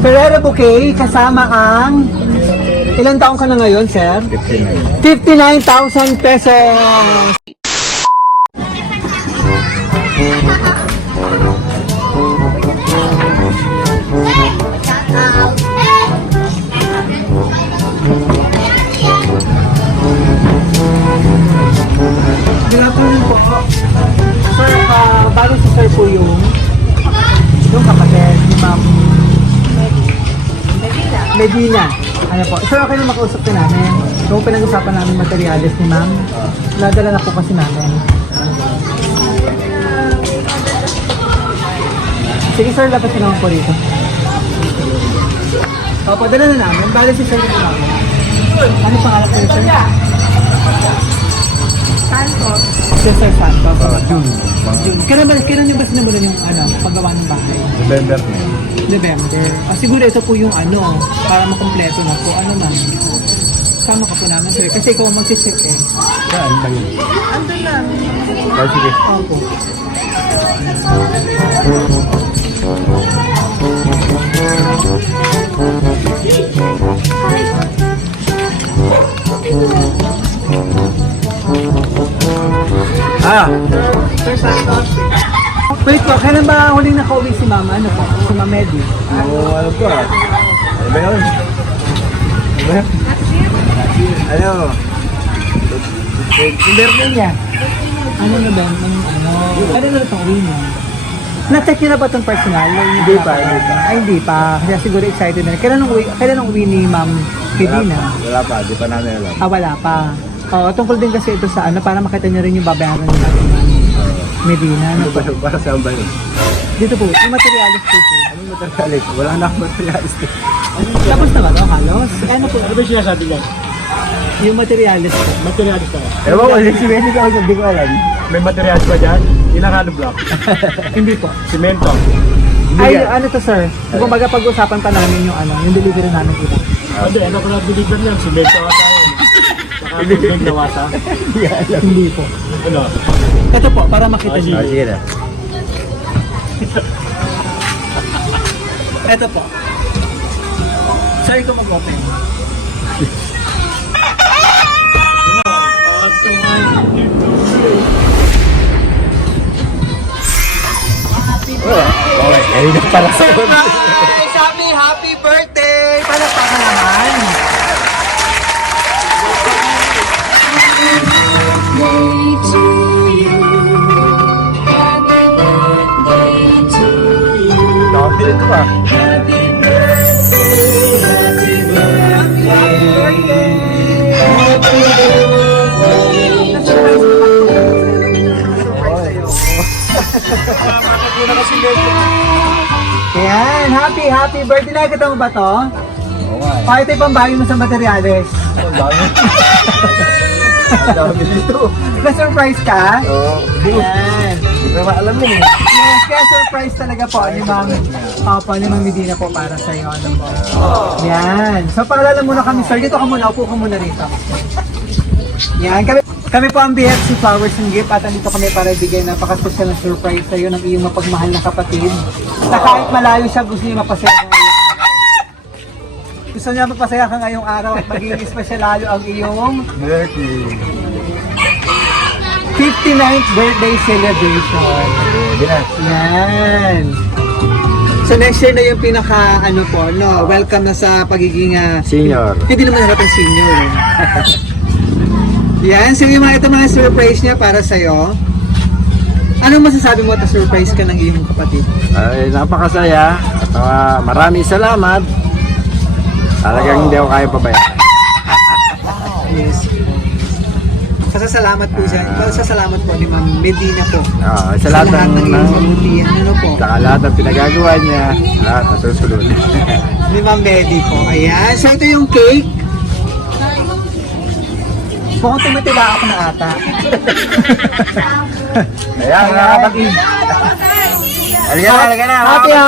Ferrero Bouquet kasama ang... Ilang taong ka na ngayon, sir? 59,000 pesos! Good afternoon po. Sir, bago si sir po yung kapatid ni Ma'am Medina. Ano po? Sir, okay na makausap ka namin. Kung pinag-usapan namin materials ni Ma'am, nadala na po kasi namin. Sige sir, labas na naman po dito. Opo, dala na namin. Bale si sir na namin. Ano pangalan ko sir? Santos. Si Sir Santos. June. Kailan nyo ba sinamulan yung paggawa ng bahay? November na. November. Siguro ito po yung para makompleto na po. Ano man. Sama ka po namin sir. Kasi ikaw mag-check eh. Saan ba yun? Andun na. Oh, sige. Opo. Sir Santos. Wait po, kailan ba huling nakauwi si Mama? Ano po? Si Ma'am Medi? Ano po ah? Ano ba yun? Ano ba yun? Ano? Inverte niya. Ano na ba? Ano na itong uwi niya? Na-check niyo na ba itong personal? Hindi pa. Ay, hindi pa. Kaya siguro excited na. Kailan ang uwi ni Ma'am Medina? Wala pa, di pa namin alam. Wala pa. Tungkol din kasi ito sa para makita niyo rin yung babayaran ni Ma'am Medina. Ano ba yun? Para saan ba yun? Dito po, yung materialis po. Anong materialis? Wala na akong materialis. Tapos na ba ito, halos? Ano po? Ano ba siya sabi niya? Yung materialis po. Materialis ka. Ewan ko, simento ako sabi ko alam. May materialis ba dyan? Ilang hollow block? Hindi po. Simento. Ay, ano to sir? Kumbaga pag-usapan pa namin yung delivery namin dito. Hindi, ano ko na-deliver niyan? Simento ka tayo. Nakatubig na wasa. Hindi po. Ano? Ito po, para makita niyo. Sige na. Ito po. Sir, ikaw mag-open. Okay, ayun na pala sa Surprise! Happy birthday! Palakpakan naman! Nakapilit ko ah. Ayan, happy birthday! Nakikita mo ba to? Oo nga eh. Ito yung pambahay mo sa materials. Ang dami. Ang dami dito. Na-surprise ka? Oo. Ayan. Hindi ko naman alam yun eh. Yes, kaya surprise talaga po ni Ma'am Medina po para sa iyo. Ano po? Yan. So, paalala muna kami, sir. Dito ka muna. Upo ka muna rito. Yan. Kami po ang BFC Flowers and Gift at andito kami para ibigay napaka-special na surprise sa iyo ng iyong mapagmahal na kapatid. Na kahit malayo siya, gusto niya mapasaya ka ngayong araw. Gusto niya magpasaya ka ngayong araw at magiging special lalo ang iyong Dirty. 59th birthday celebration. Yes. Yan. So next year na yung pinaka welcome na sa pagiging Senior. Hindi naman natin senior. Yan, so yung ito mga surprise niya para sa iyo. Anong masasabi mo at surprise ka ng iyong kapatid? Ay, napakasaya. At maraming salamat. Talagang hindi ako kaya pabayaan. Yes. Pasasalamat po siya. Pasasalamat po ni Ma'am Medina po. Sa lahat ng iyong kabutihan. Ano po? sa lahat ng pinagagawa niya, lahat na susunod. Ni Ma'am Medi po. Ayan. So ito yung cake. Mukhang tumitila ako na ata. Ayan, mga kapatid. Halika na.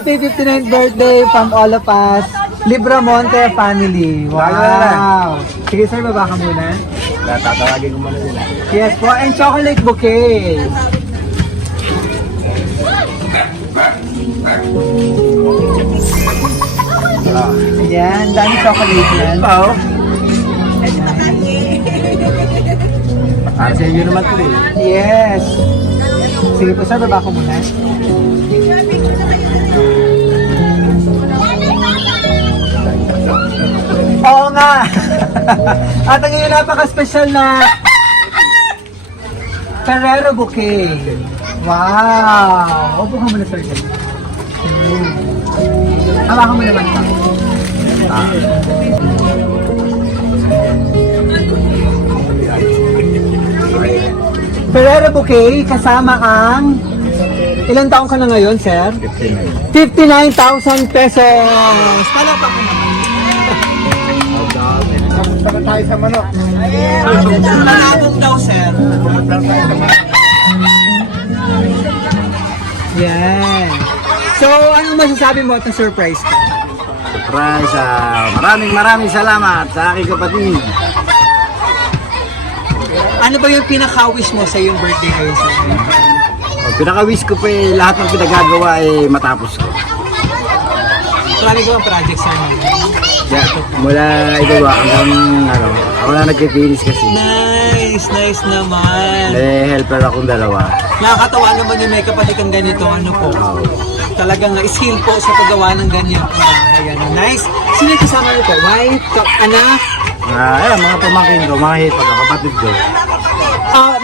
Happy 59th birthday from all of us. Libramonte family. Wow. Sige sir, baba ka muna. Tatawagin ko muna sila. Yes po, and chocolate bouquet. Yan, dami chocolate yan. Oo. Para sa inyo naman ito eh. Yes. Sige po sir, baba ko muna. Oo nga. At ang inyong napaka-special na Ferrero bouquet. Wow. Upo ka muna sir. Hawakan mo naman pa. Ferrero bouquet kasama ang ilang taong ka na ngayon, sir? 59,000 pesos. Palapakan naman. Para tayo sa manok. Malabog daw, sir. Yan. So, ano masasabi mo at na-surprise ka? Surprise! Maraming salamat sa aking kapatid. Ano ba yung pinaka-wish mo sa iyong birthday ngayon, sir? Pinaka-wish ko pa eh, lahat ng pinagagawa eh matapos ko. Marami ko ang project, sir. Yeah, mula igawa hanggang ano, ako na nag-finish kasi. Nice naman. May helper akong dalawa. Nakakatawa naman yung may kapatid kang ganito, ano po. Talagang skill po sa paggawa ng ganyan. Ayan, nice. Sino yung kasama nito? Wife, anak? Ayan, mga pamangkin ko, mga hipag, kapatid ko.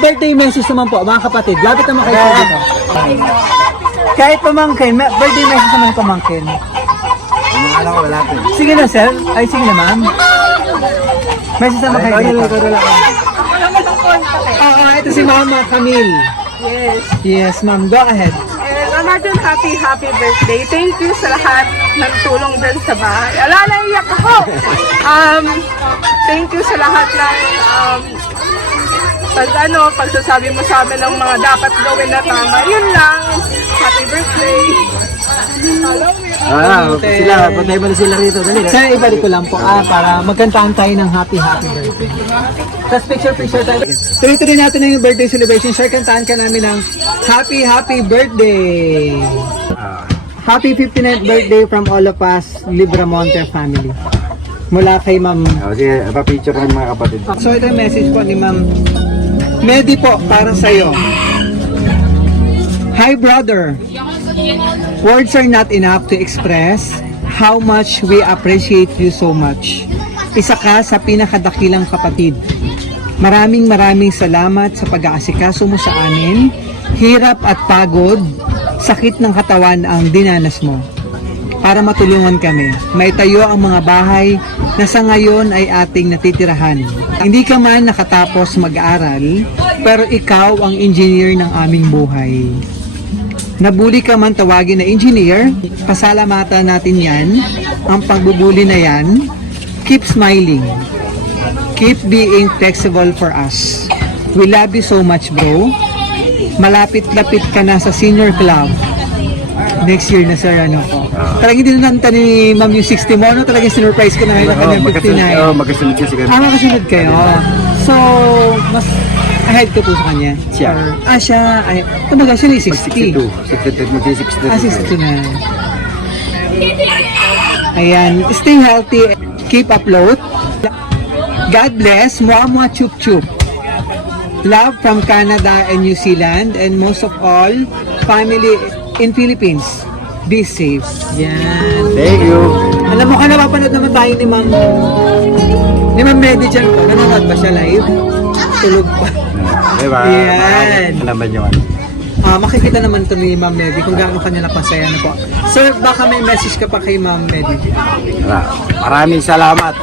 Birthday message naman po, mga kapatid. Lapit naman kayo dito. Kahit pamangkin, birthday message naman pamangkin. Yung mga anak ko, wala po. Sige na, sir. Ay, sige na, ma'am. Message naman kayo dito. Ito si Mama Camille. Yes. Yes, ma'am. Go ahead. Imagine happy birthday. Thank you sa lahat ng tulong dyan sa bahay. Ala, naiyak ako. Thank you sa lahat ng pagsasabi mo sa amin ng mga dapat gawin na tama. Yun lang. Happy birthday. Patay mo na sila rito. Dali. Sir, ibalik ko lang po para magkantahan tayo ng happy birthday. Tapos picture tayo. Tuloy-tuloy natin na yung birthday celebration. Sir, kantahan ka namin ng happy birthday. Happy 59th birthday from all of us, Libramonte family. Mula kay Ma'am. Sige, papicture ko ng mga kapatid. So ito yung message po ni Ma'am Medi po para sa'yo. Hi brother. Words are not enough to express how much we appreciate you so much. Isa ka sa pinakadakilang kapatid. Maraming salamat sa pag-aasikaso mo sa amin. Hirap at pagod, sakit ng katawan ang dinanas mo. Para matulungan kami, maitayo ang mga bahay na sa ngayon ay ating natitirahan. Hindi ka man nakatapos mag-aral, pero ikaw ang engineer ng aming buhay. Nabuli ka man tawagin na engineer, pasalamatan natin yan. Ang pagbubuli na yan, keep smiling. Keep being flexible for us. We love you so much, bro. Malapit-lapit ka na sa senior club. Next year na, sir, ano po. Talagang hindi na nanta ni ma'am yung 60 mo, no? Talagang sinurprise ko na ngayon ang kanyang 59. Magkasunod siya siguro. Makasunod kayo. So, mas ahead ko po sa kanya. Siya. Siya. Ay, kumbaga siya na 60. 62. 60 na. Ayan. Stay healthy. Keep afloat. God bless. Mua chup chup. Love from Canada and New Zealand. And most of all, family in Philippines. Be safe. Yan. Thank you. Alam mo ka, napapanood naman tayo ni Ma'am Medi dyan po. Nanonood ba siya live? Tulog pa. Diba? Yan. Alam nyo ano? Makikita naman ito ni Ma'am Medi kung gaano kanya napasaya na po. Sir, baka may message ka pa kay Ma'am Medi. Maraming salamat.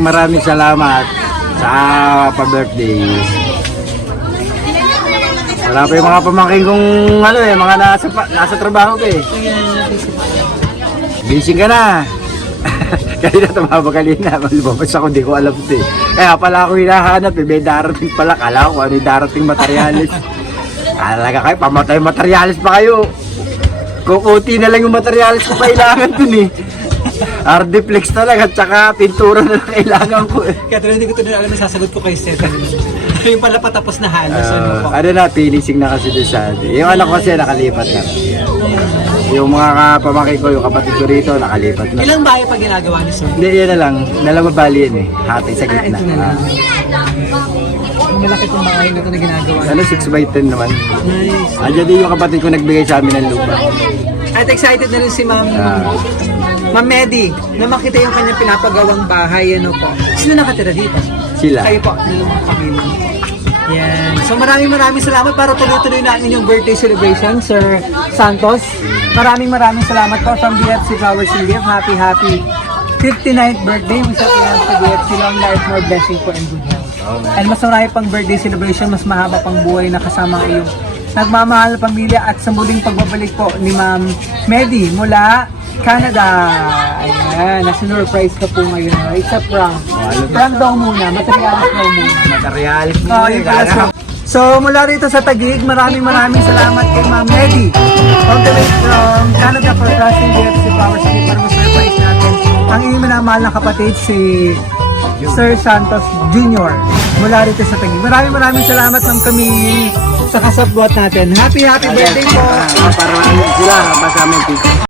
Maraming salamat sa pa-birthday. Wala pa yung mga pamangkin kong mga nasa trabaho ko eh. Busy ka na. Kanina tumaba kanina, lumabas ako, di ko alam ito eh. Kaya pala ako hinahanap eh, may darating pala, kala ko ano yung darating materialis. Talaga kayo, pamatay materialis pa kayo. kukunti na lang yung materials ko kailangan dun eh. Ardiplex talaga, tsaka pintura na lang kailangan ko eh. Kaya talaga hindi ko ito alam na sasagot ko kay Stephanie. Yung pala patapos na halos. Ano po? Ano na, finishing na kasi doon sa yung anak ko kasi nakalipat na. Yung mga pamangkin ko, yung kapatid ko rito, nakalipat na. Ilang bahay pa ginagawa ni Sir? Hindi, yan na lang. Dalawa bali yan eh. Hati sa gitna. Ito na lang. Malaki itong bahay na ito na ginagawa. Ano, 6x10 naman. Nice. Andiyan din yung kapatid ko nagbigay sa amin ng lupa. At excited na rin si Ma'am Medi na makita yung kanyang pinapagawang bahay. Ano po? Sino nakatira dito? Sila. Kayo po, ng pamilya. Yan. So maraming salamat para tuloy-tuloy na ang inyong birthday celebration, Sir Santos. Maraming salamat po from BFC Flowers and Gift. Happy 59th birthday. Mr. Pian sa BFC. Long life, more blessing po and good health. And mas marami pang birthday celebration, mas mahaba pang buhay na kasama ang iyong nagmamahal na pamilya at sa muling pagbabalik po ni Ma'am Medi mula Canada. Ayan, nasa-surprise ka po ngayon. It's a prank. Prank daw muna, materialis daw muna. Materialis mo Oh, yung pala so. So, mula rito sa Taguig, maraming salamat kay Ma'am Medi. All the way from Canada for trusting BFC Flowers and Gift para ma-surprise natin ang iyong minamahal na kapatid si Sir Santos Jr. mula rito sa Taguig. Maraming salamat ng kami sa kasabwat natin. Happy birthday po! Para sila, kasama yung